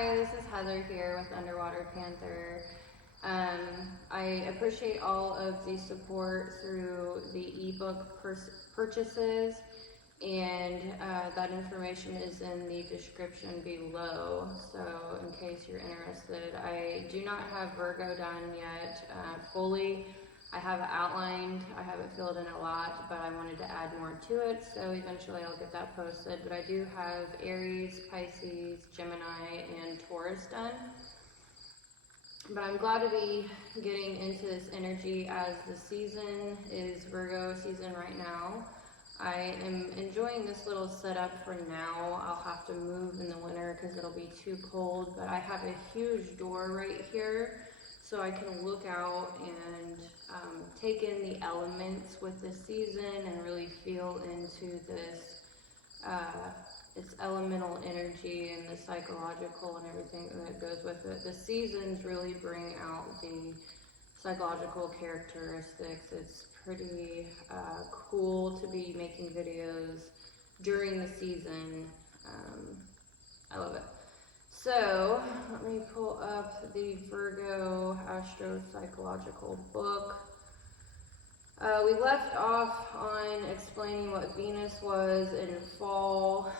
Hi, this is Heather here with Underwater Panther. I appreciate all of the support through the ebook purchases, and that information is in the description below, so in case you're interested. I do not have Virgo done yet fully. I have it outlined, I have it filled in a lot, but I wanted to add more to it, so eventually I'll get that posted. But I do have Aries, Pisces, Gemini, and Taurus done. But I'm glad to be getting into this energy as the season is Virgo season right now. I am enjoying this little setup for now. I'll have to move in the winter because it'll be too cold, but I have a huge door right here so I can look out and take in the elements with the season and really feel into this its elemental energy and the psychological and everything that goes with it. The seasons really bring out the psychological characteristics. It's pretty cool to be making videos during the season. I love it. So let me pull up the Virgo Astro-Psychological book. We left off on explaining what Venus was in fall,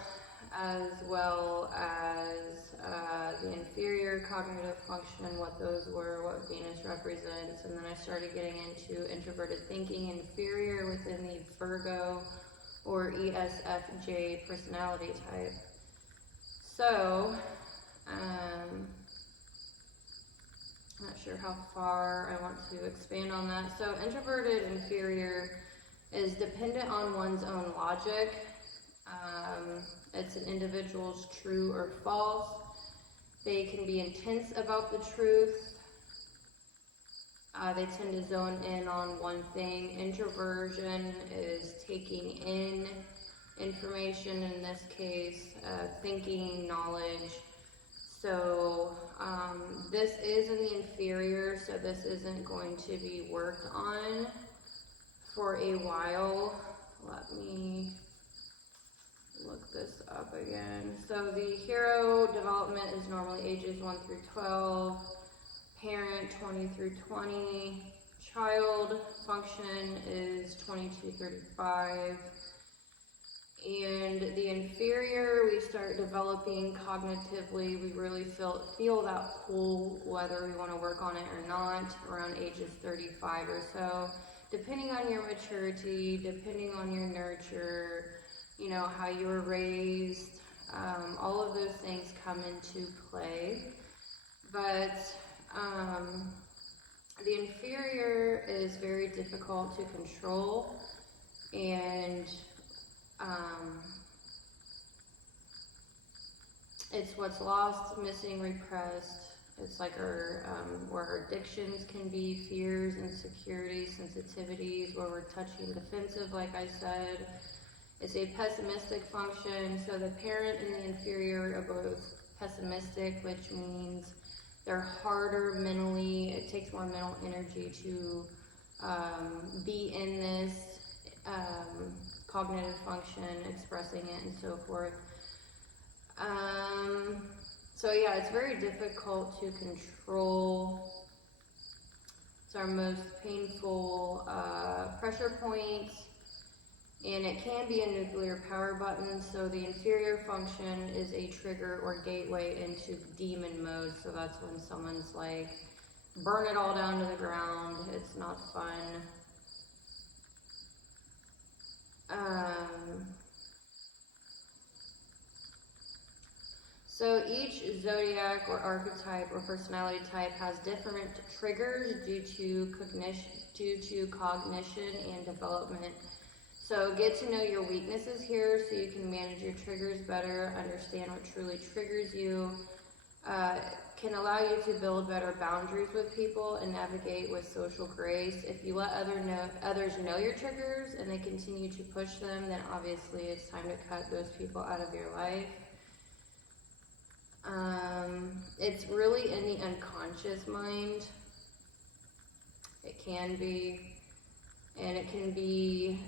as well as the inferior cognitive function, what those were, what Venus represents, and then I started getting into introverted thinking, inferior within the Virgo or Esfj personality type. So, I'm not sure how far I want to expand on that. So introverted inferior is dependent on one's own logic. It's an individual's true or false. They can be intense about the truth. They tend to zone in on one thing. Introversion is taking in information, in this case, thinking, knowledge. So this is in the inferior, so this isn't going to be worked on for a while. Let me look this up again. So the hero development is normally ages 1 through 12, parent 20 through 20, child function is 20 to 35, and the inferior, we start developing cognitively. We really feel that pull, whether we want to work on it or not, around ages 35 or so, depending on your maturity, depending on your nurture, you know, how you were raised, all of those things come into play. But the inferior is very difficult to control, and it's what's lost, missing, repressed. It's like where our addictions can be, fears, insecurities, sensitivities, where we're touchy and defensive, like I said. It's a pessimistic function, so the parent and the inferior are both pessimistic, which means they're harder mentally. It takes more mental energy to be in this cognitive function, expressing it, and so forth. So yeah, it's very difficult to control. It's our most painful pressure point, and it can be a nuclear power button. So the inferior function is a trigger or gateway into demon mode. So that's when someone's like, burn it all down to the ground. It's not fun. So each zodiac or archetype or personality type has different triggers due to cognition and development. So get to know your weaknesses here so you can manage your triggers better, understand what truly triggers you, can allow you to build better boundaries with people and navigate with social grace. If you let others know your triggers and they continue to push them, then obviously it's time to cut those people out of your life. It's really in the unconscious mind. It can be. And it can be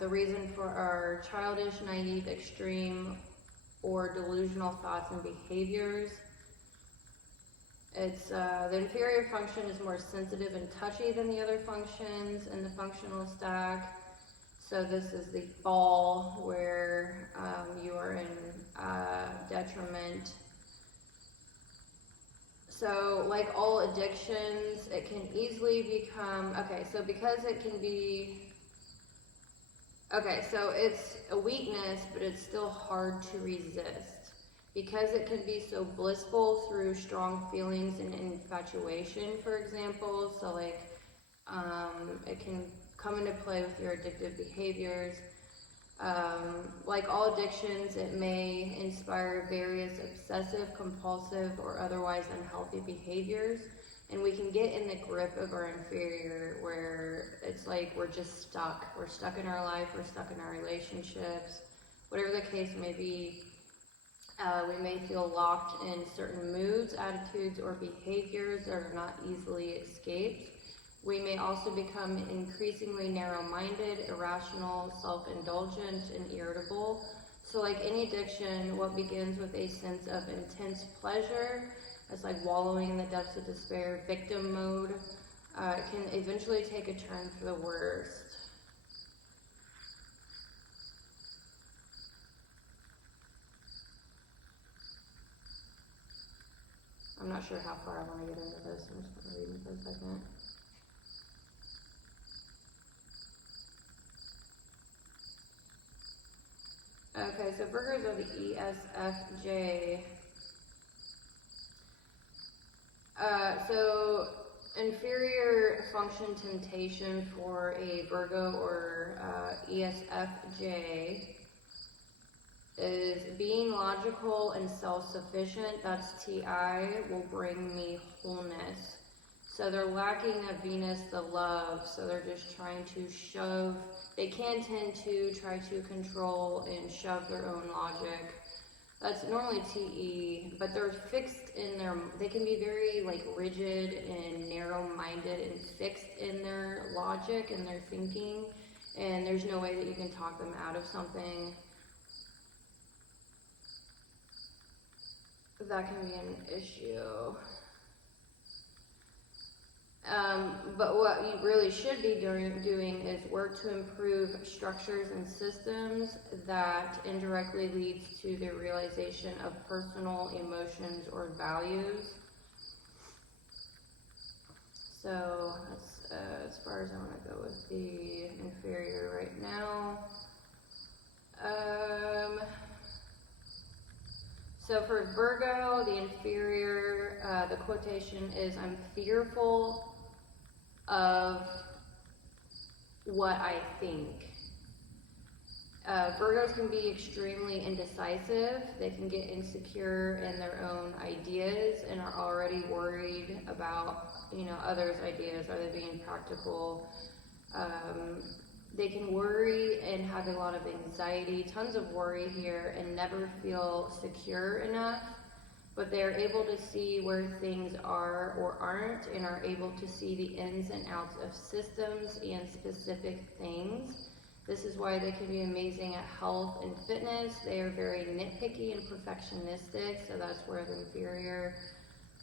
the reason for our childish, naive, extreme, or delusional thoughts and behaviors. It's the inferior function is more sensitive and touchy than the other functions in the functional stack. So this is the fall, where you are in detriment. So like all addictions, it can easily become, so it's a weakness, but it's still hard to resist. Because it can be so blissful through strong feelings and infatuation, for example. So like, it can come into play with your addictive behaviors. Like all addictions, it may inspire various obsessive, compulsive, or otherwise unhealthy behaviors. And we can get in the grip of our inferior, where it's like we're just stuck. We're stuck in our life, we're stuck in our relationships, whatever the case may be. We may feel locked in certain moods, attitudes, or behaviors that are not easily escaped. We may also become increasingly narrow-minded, irrational, self-indulgent, and irritable. So like any addiction, what begins with a sense of intense pleasure, it's like wallowing in the depths of despair, victim mode, can eventually take a turn for the worst. I'm not sure how far I want to get into this. I'm just going to read it for a second. Okay, so Virgos are the ESFJ. So inferior function temptation for a Virgo or ESFJ is being logical and self-sufficient. That's TI, will bring me wholeness. So they're lacking a Venus, the love, so they're just trying to shove. They can tend to try to control and shove their own logic. That's normally TE, but they're fixed in their, they can be very like rigid and narrow-minded and fixed in their logic and their thinking, and there's no way that you can talk them out of something. That can be an issue. But what you really should be doing is work to improve structures and systems that indirectly leads to the realization of personal emotions or values. So that's as far as I want to go with the inferior right now. So for Virgo, the inferior, the quotation is, "I'm fearful of what I think." Virgos can be extremely indecisive. They can get insecure in their own ideas and are already worried about, others' ideas. Are they being practical? They can worry and have a lot of anxiety, tons of worry here, and never feel secure enough. But they are able to see where things are or aren't, and are able to see the ins and outs of systems and specific things. This is why they can be amazing at health and fitness. They are very nitpicky and perfectionistic, so that's where the inferior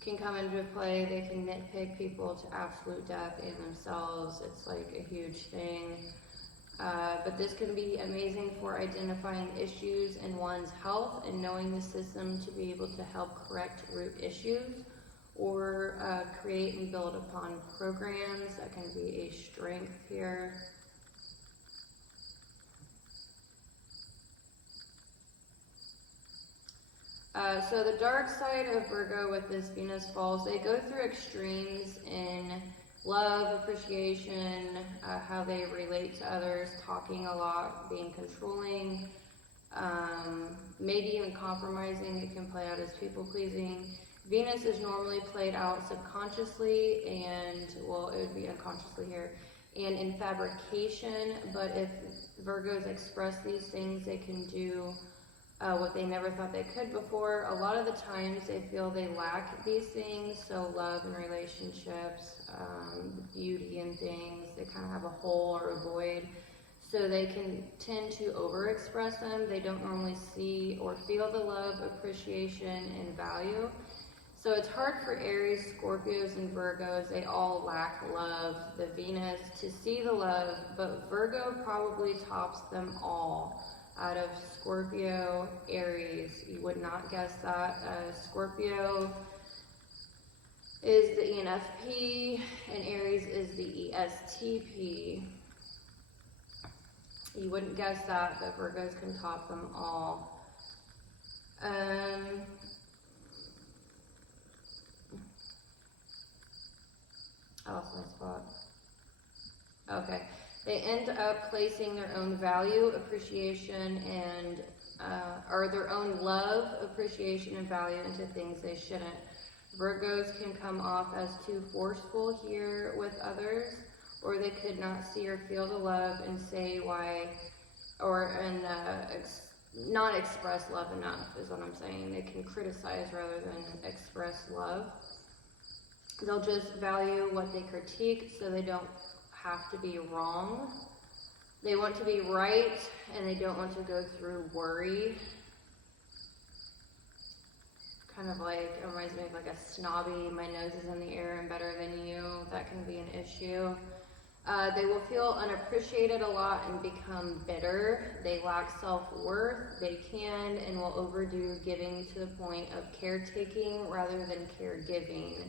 can come into play. They can nitpick people to absolute death and themselves. It's like a huge thing. But this can be amazing for identifying issues in one's health and knowing the system to be able to help correct root issues, or create and build upon programs. That can be a strength here. So the dark side of Virgo with this Venus falls, they go through extremes in love, appreciation, how they relate to others, talking a lot, being controlling, maybe even compromising. It can play out as people-pleasing. Venus is normally played out subconsciously and, well, it would be unconsciously here, and in fabrication. But if Virgos express these things, they can do what they never thought they could before. A lot of the times they feel they lack these things, so love and relationships, beauty and things, they kind of have a hole or a void. So they can tend to overexpress them. They don't normally see or feel the love, appreciation, and value. So it's hard for Aries, Scorpios, and Virgos. They all lack love, the Venus, to see the love, but Virgo probably tops them all out of Scorpio, Aries. You would not guess that. Scorpio is the ENFP, and Aries is the ESTP. You wouldn't guess that, but Virgos can top them all. I lost my spot. Okay. They end up placing their own value, appreciation, and or their own love, appreciation, and value into things they shouldn't. Virgos can come off as too forceful here with others, or they could not see or feel the love and say why, not express love enough is what I'm saying. They can criticize rather than express love. They'll just value what they critique so they don't have to be wrong. They want to be right, and they don't want to go through worry. Kind of like, it reminds me of like a snobby, my nose is in the air and better than you. That can be an issue. They will feel unappreciated a lot and become bitter. They lack self-worth. They can and will overdo giving to the point of caretaking rather than caregiving.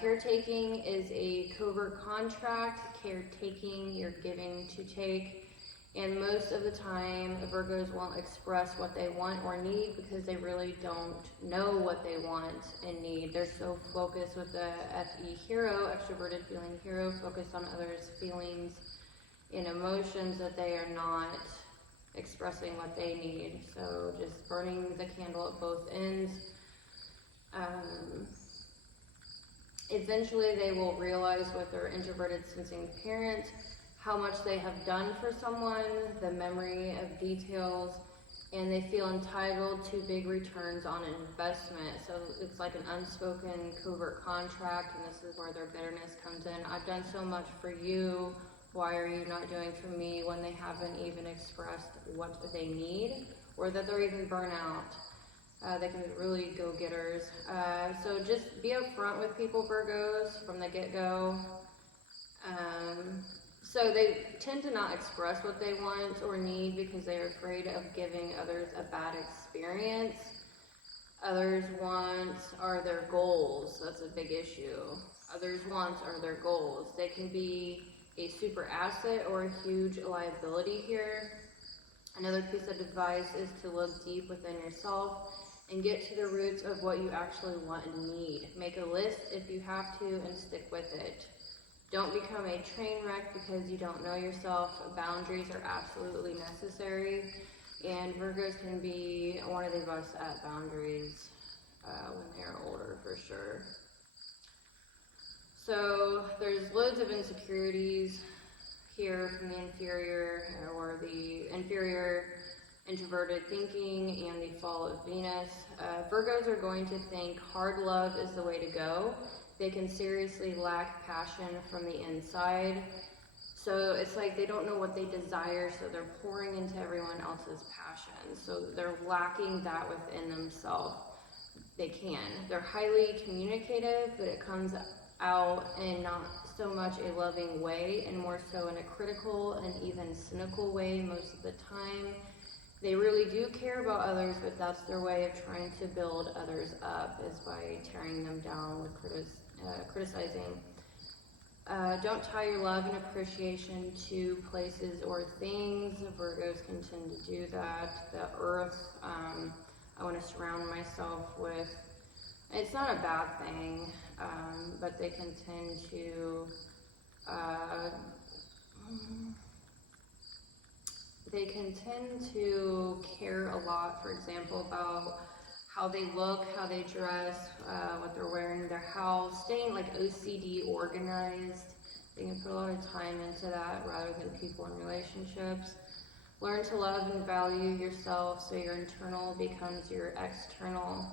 Caretaking is a covert contract. Caretaking, you're giving to take. And most of the time, Virgos won't express what they want or need because they really don't know what they want and need. They're so focused with the FE hero, extroverted feeling hero, focused on others' feelings and emotions that they are not expressing what they need. So just burning the candle at both ends. Eventually, they will realize with their introverted sensing parent how much they have done for someone, the memory of details, and they feel entitled to big returns on investment. So it's like an unspoken covert contract, and this is where their bitterness comes in. I've done so much for you, why are you not doing for me, when they haven't even expressed what they need, or that they're even burnout. They can be really go-getters. So just be upfront with people, Virgos, from the get-go. So they tend to not express what they want or need because they're afraid of giving others a bad experience. Others' wants are their goals. That's a big issue. Others' wants are their goals. They can be a super asset or a huge liability here. Another piece of advice is to look deep within yourself and get to the roots of what you actually want and need. Make a list if you have to and stick with it. Don't become a train wreck because you don't know yourself. Boundaries are absolutely necessary, and Virgos can be one of the best at boundaries when they're older, for sure. So there's loads of insecurities here from the inferior introverted thinking and the fall of Venus. Virgos are going to think hard love is the way to go. They can seriously lack passion from the inside. So it's like they don't know what they desire, so they're pouring into everyone else's passion. So they're lacking that within themselves. They can. They're highly communicative, but it comes out in not so much a loving way, and more so in a critical and even cynical way most of the time. They really do care about others, but that's their way of trying to build others up, is by tearing them down with criticizing. Don't tie your love and appreciation to places or things. Virgos can tend to do that. The earth, I want to surround myself with. It's not a bad thing, but they can tend to care a lot, for example, about how they look, how they dress, what they're wearing in their house, staying like OCD organized. They can put a lot of time into that rather than people in relationships. Learn to love and value yourself so your internal becomes your external.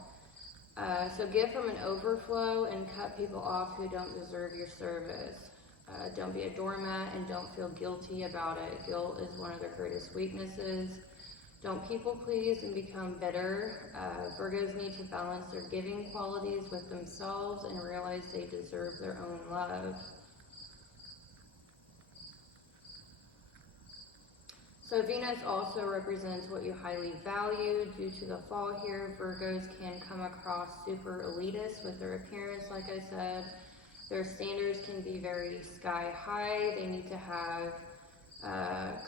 So give from an overflow and cut people off who don't deserve your service. Don't be a doormat and don't feel guilty about it. Guilt is one of their greatest weaknesses. Don't people please and become bitter. Virgos need to balance their giving qualities with themselves and realize they deserve their own love. So Venus also represents what you highly value. Due to the fall here, Virgos can come across super elitist with their appearance, like I said. Their standards can be very sky high. They need to have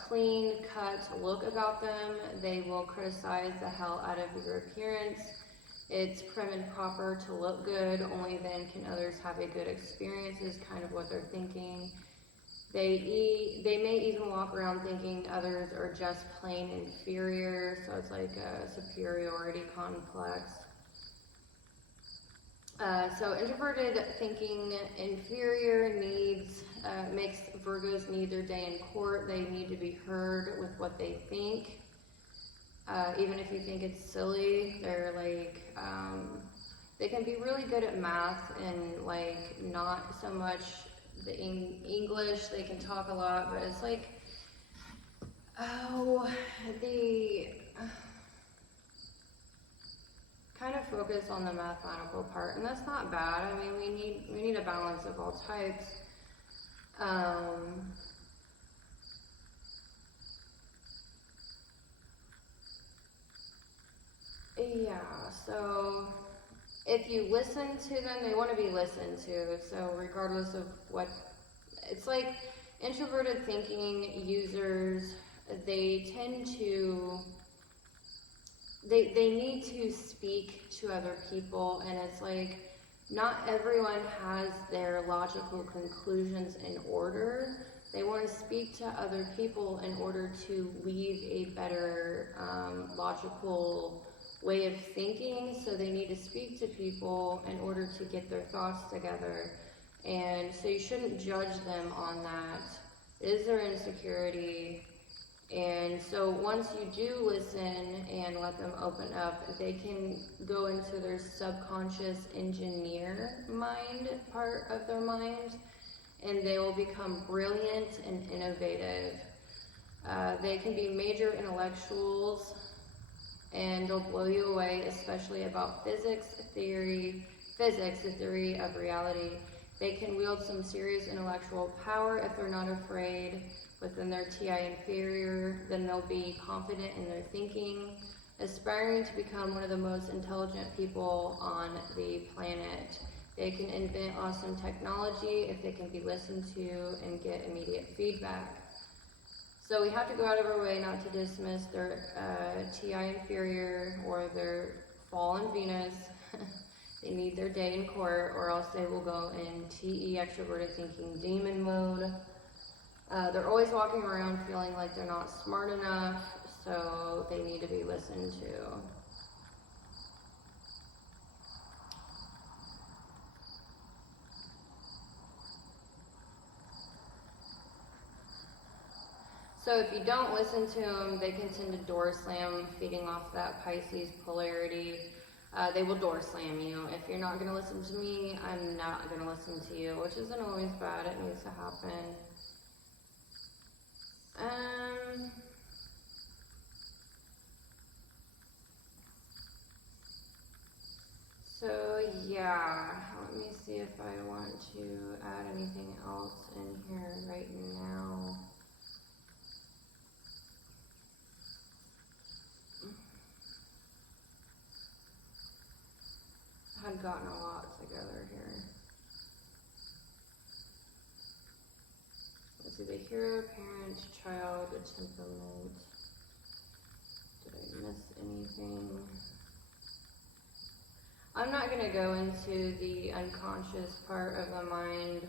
clean cut look about them. They will criticize the hell out of your appearance. It's prim and proper to look good. Only then can others have a good experience, is kind of what they're thinking. They may even walk around thinking others are just plain inferior, so it's like a superiority complex. So introverted thinking inferior makes Virgos need their day in court. They need to be heard with what they think. Even if you think it's silly, they're like, they can be really good at math and like not so much the English. They can talk a lot, but it's like, kind of focus on the mathematical part, and that's not bad. I mean, we need a balance of all types. Yeah, so if you listen to them, they want to be listened to. So regardless of what, it's like introverted thinking users, they tend to, they need to speak to other people, and it's like not everyone has their logical conclusions in order. They want to speak to other people in order to leave a better logical way of thinking, so they need to speak to people in order to get their thoughts together. And so you shouldn't judge them on that. It is their insecurity. And so once you do listen and let them open up, they can go into their subconscious engineer mind part of their mind, and they will become brilliant and innovative. They can be major intellectuals, and they'll blow you away, especially about physics, the theory of reality. They can wield some serious intellectual power if they're not afraid. Within their TI inferior, then they'll be confident in their thinking, aspiring to become one of the most intelligent people on the planet. They can invent awesome technology if they can be listened to and get immediate feedback. So we have to go out of our way not to dismiss their TI inferior or their fall in Venus. They need their day in court, or else they will go in TE extroverted thinking demon mode. They're always walking around feeling like they're not smart enough, so they need to be listened to. So if you don't listen to them, they can tend to door slam, feeding off that Pisces polarity. They will door slam you. If you're not going to listen to me, I'm not going to listen to you, which isn't always bad. It needs to happen. So yeah, let me see if I want to add anything else in here right now. I've gotten a lot together here. Let's see, the hero, parent, child, the temperament. Did I miss anything? I'm not going to go into the unconscious part of the mind.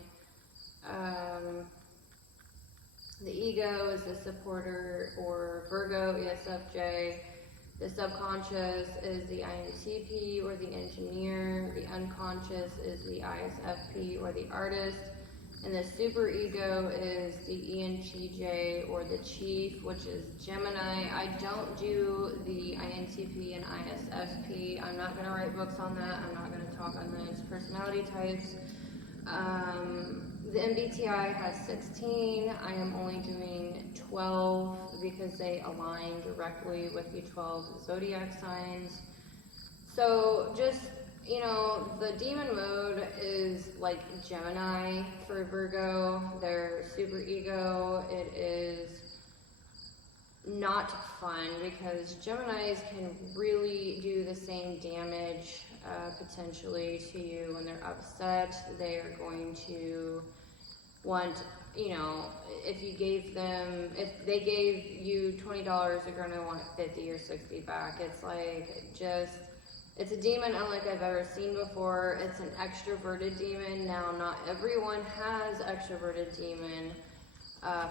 The ego is the supporter, or Virgo, Esfj. The subconscious is the INTP, or the engineer. The unconscious is the ISFP, or the artist. And the superego is the ENTJ, or the chief, which is Gemini. I don't do the INTP and ISFP. I'm not going to write books on that. I'm not going to talk on those personality types. The MBTI has 16. I am only doing 12 because they align directly with the 12 zodiac signs. So just, you know, the demon mode is like Gemini for Virgo. Their super ego. It is not fun because Geminis can really do the same damage potentially to you when they're upset. They are going to want, you know, if they gave you $20, they're going to want 50 or 60 back. It's like it's a demon unlike I've ever seen before. It's an extroverted demon. Now, not everyone has extroverted demon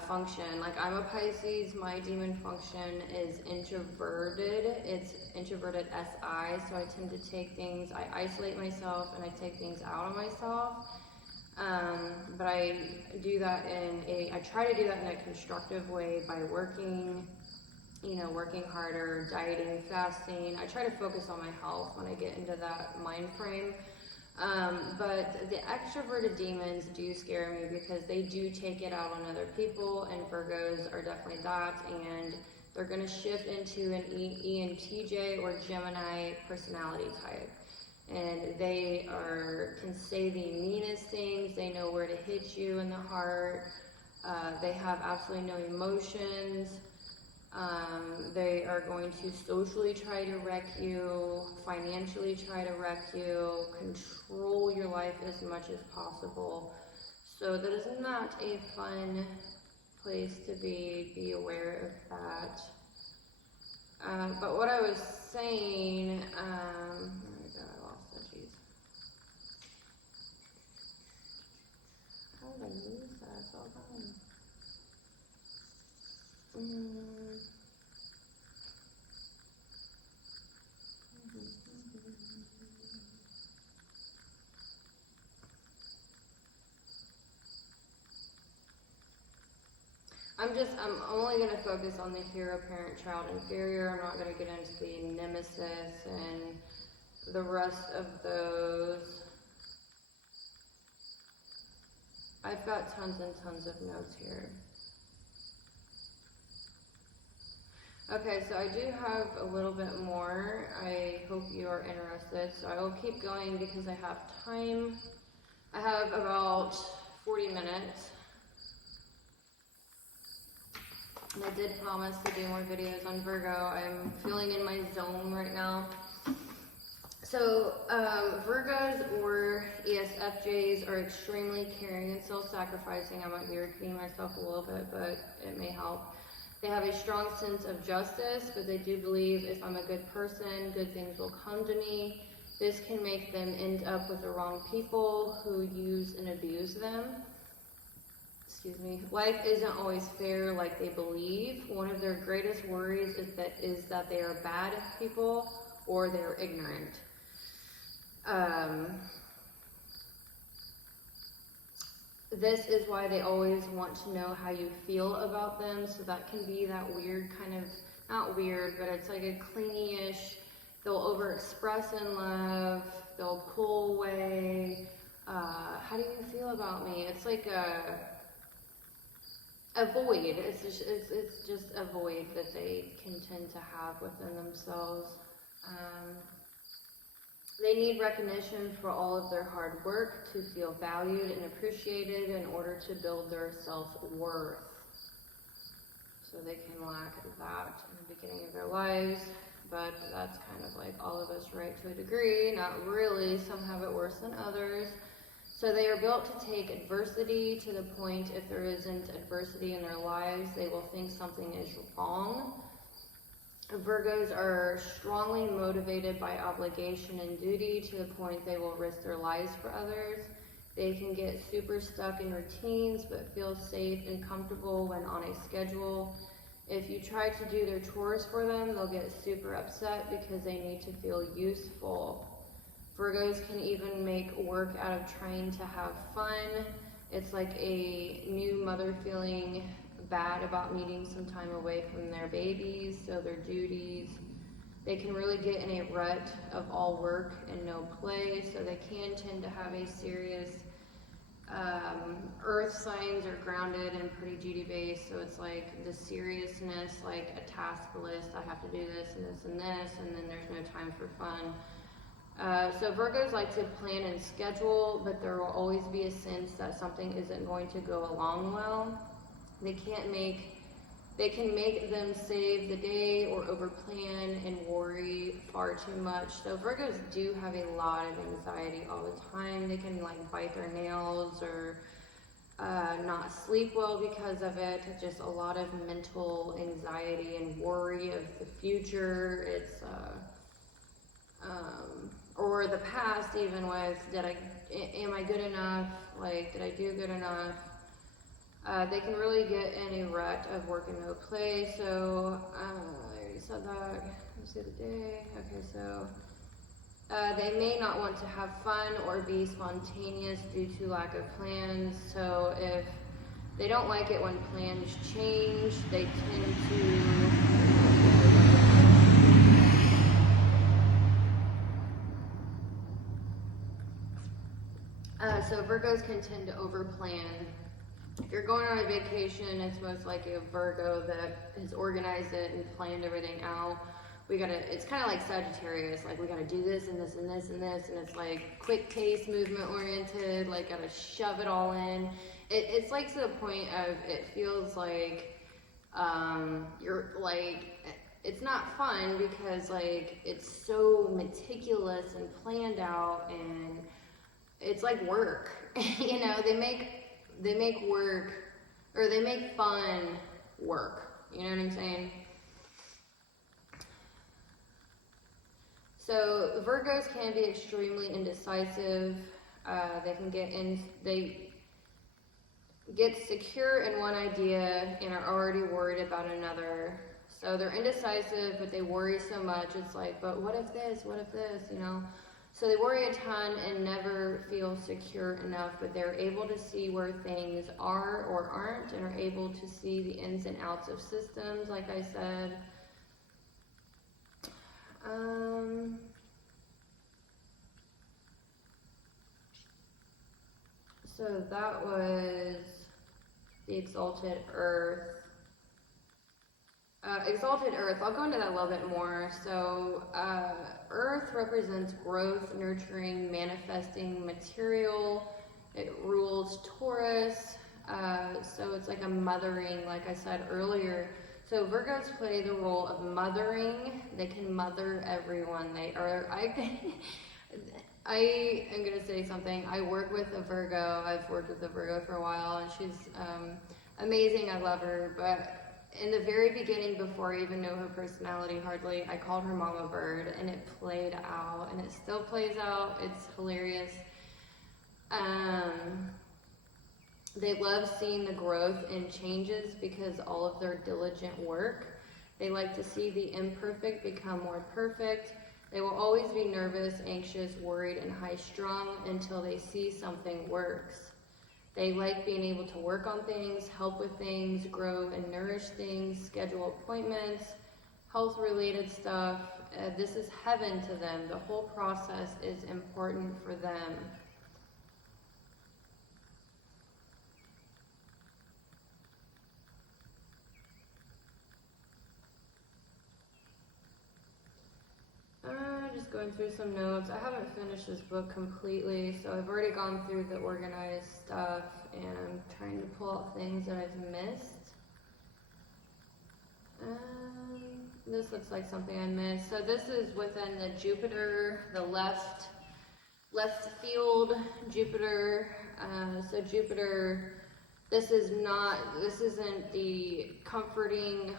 function. Like, I'm a Pisces, my demon function is introverted. It's introverted SI, so I tend to take things, I isolate myself and I take things out of myself. But I do that I try to do that in a constructive way by working, you know, working harder, dieting, fasting. I try to focus on my health when I get into that mind frame. But the extroverted demons do scare me because they do take it out on other people, and Virgos are definitely that, and they're going to shift into an ENTJ or Gemini personality type. And they can say the meanest things. They know where to hit you in the heart. They have absolutely no emotions. They are going to socially try to wreck you, financially try to wreck you, control your life as much as possible. So that is not a fun place to be. Be aware of that. But what I was saying, oh my god, I lost it, jeez. How did I lose that? It's all gone. I'm only going to focus on the hero, parent, child, inferior. I'm not going to get into the nemesis and the rest of those. I've got tons and tons of notes here. Okay, so I do have a little bit more. I hope you are interested. So I will keep going because I have time. I have about 40 minutes. And I did promise to do more videos on Virgo. I'm feeling in my zone right now. So Virgos or ESFJs are extremely caring and self-sacrificing. I might be repeating myself a little bit, but it may help. They have a strong sense of justice, but they do believe if I'm a good person, good things will come to me. This can make them end up with the wrong people who use and abuse them. Excuse me. Life isn't always fair like they believe. One of their greatest worries is that they are bad people or they're ignorant. This is why they always want to know how you feel about them, so that can be that weird kind of, not weird, but it's like a clingy-ish, they'll overexpress in love, they'll pull away, how do you feel about me? It's like a void, it's just a void that they can tend to have within themselves. They need recognition for all of their hard work to feel valued and appreciated in order to build their self-worth. So they can lack that in the beginning of their lives, but that's kind of like all of us, right, to a degree. Not really, some have it worse than others. So they are built to take adversity to the point if there isn't adversity in their lives, they will think something is wrong. Virgos are strongly motivated by obligation and duty to the point they will risk their lives for others. They can get super stuck in routines but feel safe and comfortable when on a schedule. If you try to do their chores for them, they'll get super upset because they need to feel useful. Virgos can even make work out of trying to have fun. It's like a new mother feeling bad about needing some time away from their babies, so their duties. They can really get in a rut of all work and no play, so they can tend to have a serious Earth signs are grounded and pretty duty based, so it's like the seriousness, like a task list, I have to do this and this and this, and then there's no time for fun. So Virgos like to plan and schedule, but there will always be a sense that something isn't going to go along well. They can make them save the day or overplan and worry far too much. So Virgos do have a lot of anxiety all the time. They can like bite their nails or not sleep well because of it. Just a lot of mental anxiety and worry of the future. It's or the past, even with am I good enough? Like, did I do good enough? They can really get in a rut of work and no play. So I already said that. Let's see the day. Okay, so they may not want to have fun or be spontaneous due to lack of plans. So if they don't like it when plans change, they tend to so Virgos can tend to overplan. If you're going on a vacation, it's most likely a Virgo that has organized it and planned everything out. It's kind of like Sagittarius, like we gotta do this and this and this and this, and it's like quick pace, movement oriented, like gotta shove it all in. It's like to the point of it feels like you're like, it's not fun because like it's so meticulous and planned out, and it's like work. You know, they make work, or they make fun work. You know what I'm saying? So Virgos can be extremely indecisive. They get secure in one idea and are already worried about another. So they're indecisive, but they worry so much. It's like, but what if this? What if this? You know? So they worry a ton and never feel secure enough, but they're able to see where things are or aren't, and are able to see the ins and outs of systems, like I said. So that was the exalted Earth. Exalted Earth, I'll go into that a little bit more. So Earth represents growth, nurturing, manifesting material. It rules Taurus, so it's like a mothering, like I said earlier. So Virgos play the role of mothering. They can mother everyone. I am going to say something. I work with a Virgo. I've worked with a Virgo for a while, and she's amazing. I love her, but in the very beginning, before I even know her personality hardly, I called her Mama Bird, and it played out, and it still plays out. It's hilarious. They love seeing the growth and changes because all of their diligent work. They like to see the imperfect become more perfect. They will always be nervous, anxious, worried, and high-strung until they see something works. They like being able to work on things, help with things, grow and nourish things, schedule appointments, health-related stuff. This is heaven to them. The whole process is important for them. Just going through some notes. I haven't finished this book completely, so I've already gone through the organized stuff, and I'm trying to pull out things that I've missed. This looks like something I missed. So this is within the Jupiter, the left field, Jupiter. So Jupiter, this isn't the comforting,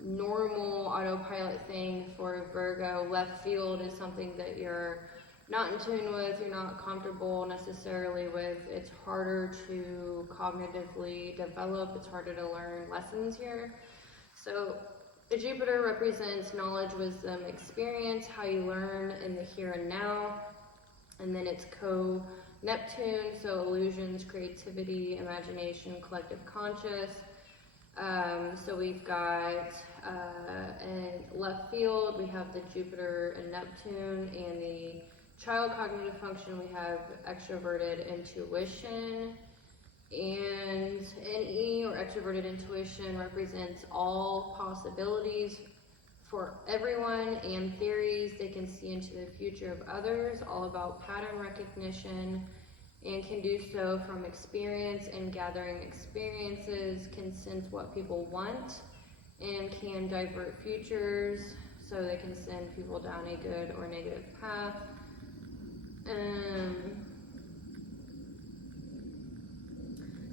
normal autopilot thing for Virgo. Left field is something that you're not in tune with, you're not comfortable necessarily with. It's harder to cognitively develop, it's harder to learn lessons here. So the Jupiter represents knowledge, wisdom, experience, how you learn in the here and now. And then it's co-Neptune, so illusions, creativity, imagination, collective conscious. So we've got in left field, we have the Jupiter and Neptune, and the child cognitive function, we have extroverted intuition, and NE, or extroverted intuition, represents all possibilities for everyone and theories. They can see into the future of others, all about pattern recognition, and can do so from experience and gathering experiences, can sense what people want, and can divert futures, so they can send people down a good or negative path.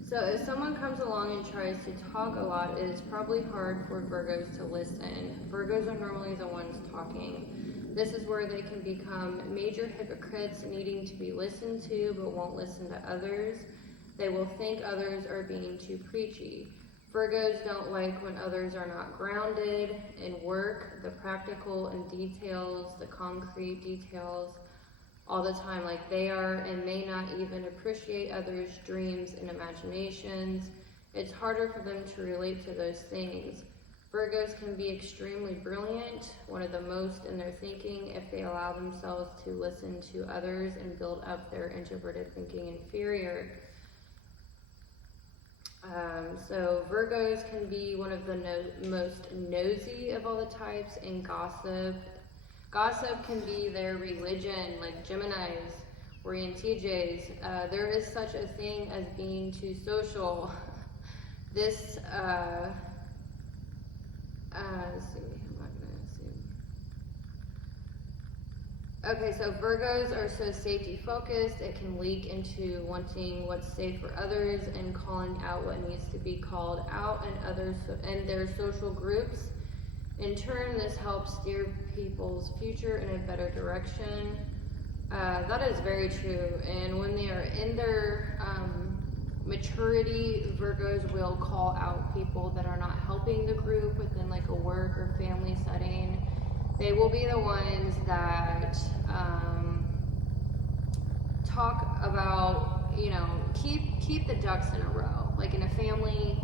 So if someone comes along and tries to talk a lot, it is probably hard for Virgos to listen. Virgos are normally the ones talking. This is where they can become major hypocrites, needing to be listened to but won't listen to others. They will think others are being too preachy. Virgos don't like when others are not grounded in work, the practical and details, the concrete details, all the time like they are, and may not even appreciate others' dreams and imaginations. It's harder for them to relate to those things. Virgos can be extremely brilliant, one of the most in their thinking, if they allow themselves to listen to others and build up their introverted thinking inferior. So Virgos can be one of the most nosy of all the types, and gossip. Gossip can be their religion, like Geminis or INTJs. There is such a thing as being too social. This, let's see, I'm not gonna assume. Okay, so Virgos are so safety focused, it can leak into wanting what's safe for others and calling out what needs to be called out in their social groups. In turn, this helps steer people's future in a better direction. That is very true. And when they are in their maturity, Virgos will call out people that are not helping the group within like a work or family setting. They will be the ones that talk about, keep the ducks in a row. Like in a family,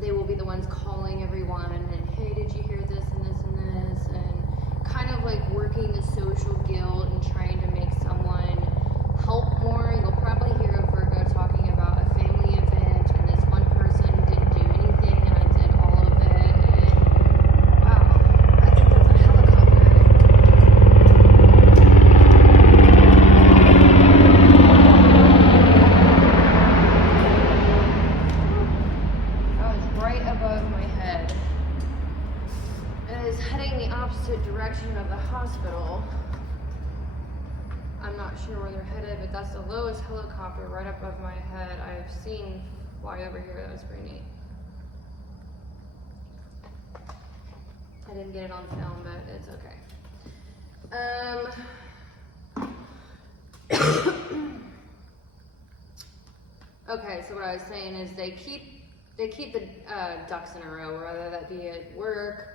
they will be the ones calling everyone and, hey, did you hear this and this and this? And kind of like working the social guild and trying to make someone help more. You'll probably hear a Virgo talking about a family event and this one person didn't do anything and I did all of it. And wow, I think that's a helicopter. Above my head. It is heading the opposite direction of the hospital. I'm not sure where they're headed, but that's the lowest helicopter right above my head I've seen fly over here. That was pretty neat. I didn't get it on film, but it's okay. Okay, so what I was saying is they keep the ducks in a row, whether that be at work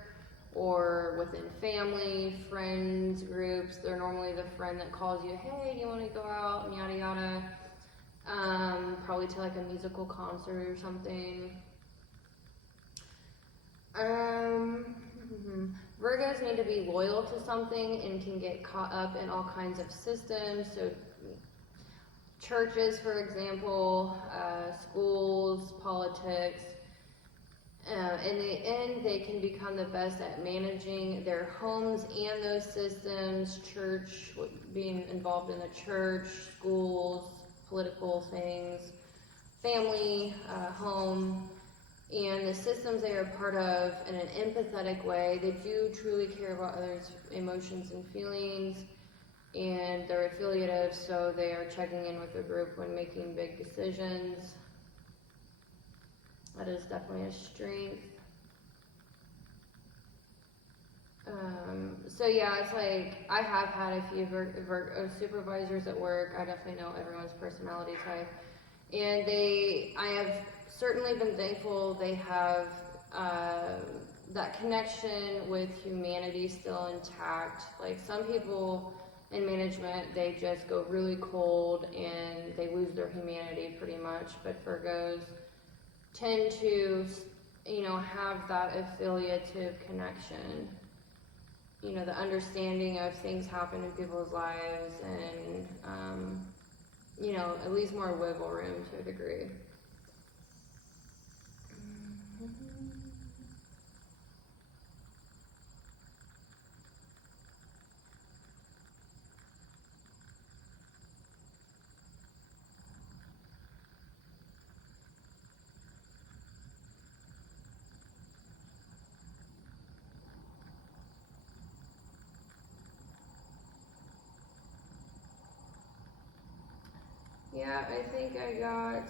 or within family, friends, groups. They're normally the friend that calls you, hey, do you want to go out, and yada yada. Probably to like a musical concert or something. Virgos need to be loyal to something and can get caught up in all kinds of systems. So churches, for example, schools, politics. In the end, they can become the best at managing their homes and those systems, church, being involved in the church, schools, political things, family, home, and the systems they are part of in an empathetic way. They do truly care about others' emotions and feelings. And they're affiliative, so they are checking in with the group when making big decisions. That is definitely a strength. So yeah, it's like I have had a few supervisors at work. I definitely know everyone's personality type, and I have certainly been thankful they have that connection with humanity still intact. Like some people in management, they just go really cold and they lose their humanity pretty much. But Virgos tend to, have that affiliative connection. you know, the understanding of things happen in people's lives, and you know, at least more wiggle room to a degree. Yeah, I think I got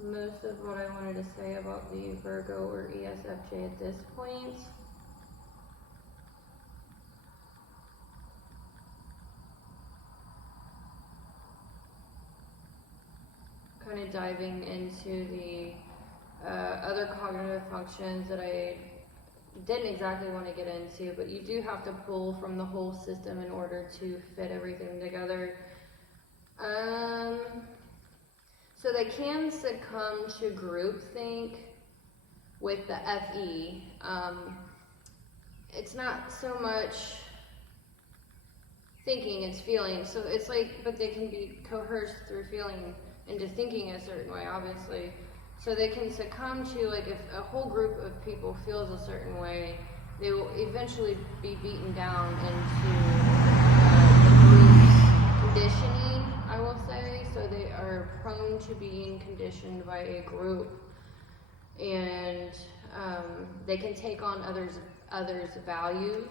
most of what I wanted to say about the Virgo or ESFJ at this point. Kind of diving into the other cognitive functions that I didn't exactly want to get into, but you do have to pull from the whole system in order to fit everything together. So they can succumb to groupthink with the FE. It's not so much thinking, it's feeling. So it's like, but they can be coerced through feeling into thinking a certain way, obviously. So they can succumb to, like, if a whole group of people feels a certain way, they will eventually be beaten down into the group's conditioning, I will say. So they are prone to being conditioned by a group, and they can take on others' values.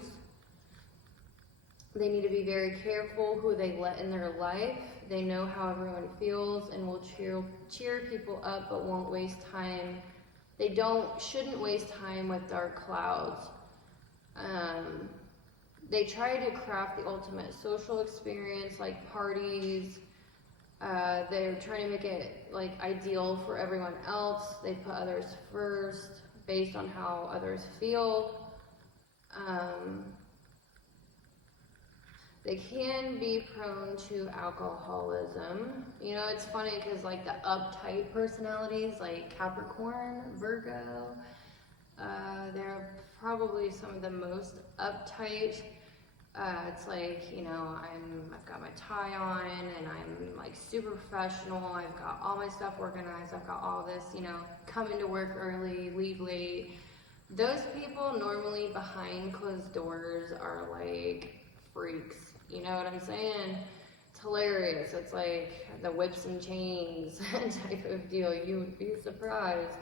They need to be very careful who they let in their life. They know how everyone feels and will cheer people up, but won't waste time. They shouldn't waste time with dark clouds. They try to craft the ultimate social experience, like parties. They're trying to make it like ideal for everyone else. They put others first based on how others feel. They can be prone to alcoholism. You know, it's funny because like the uptight personalities like Capricorn, Virgo, they're probably some of the most uptight. It's like, you know, I've got my tie on and I'm like super professional. I've got all my stuff organized. I've got all this, you know, come into work early, leave late. Those people normally behind closed doors are like freaks. You know what I'm saying? It's hilarious. It's like the whips and chains type of deal. You would be surprised.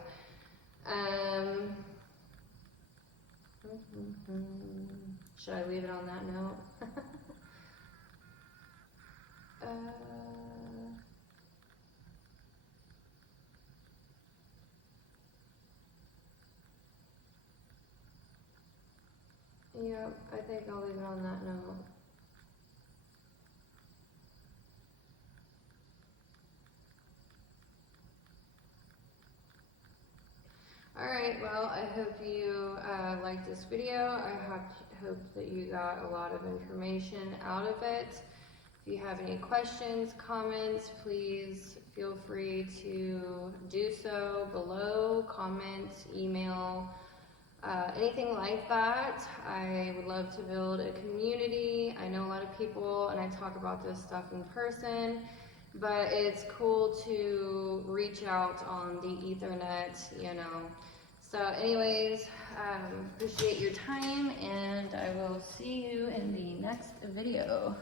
Should I leave it on that note? Yeah, I think I'll leave it on that note. Alright, well, I hope you liked this video. I hope that you got a lot of information out of it. If you have any questions, comments, please feel free to do so below, comment, email, anything like that. I would love to build a community. I know a lot of people, and I talk about this stuff in person, but it's cool to reach out on the Ethernet, you know. So anyways, appreciate your time, and I will see you in the next video.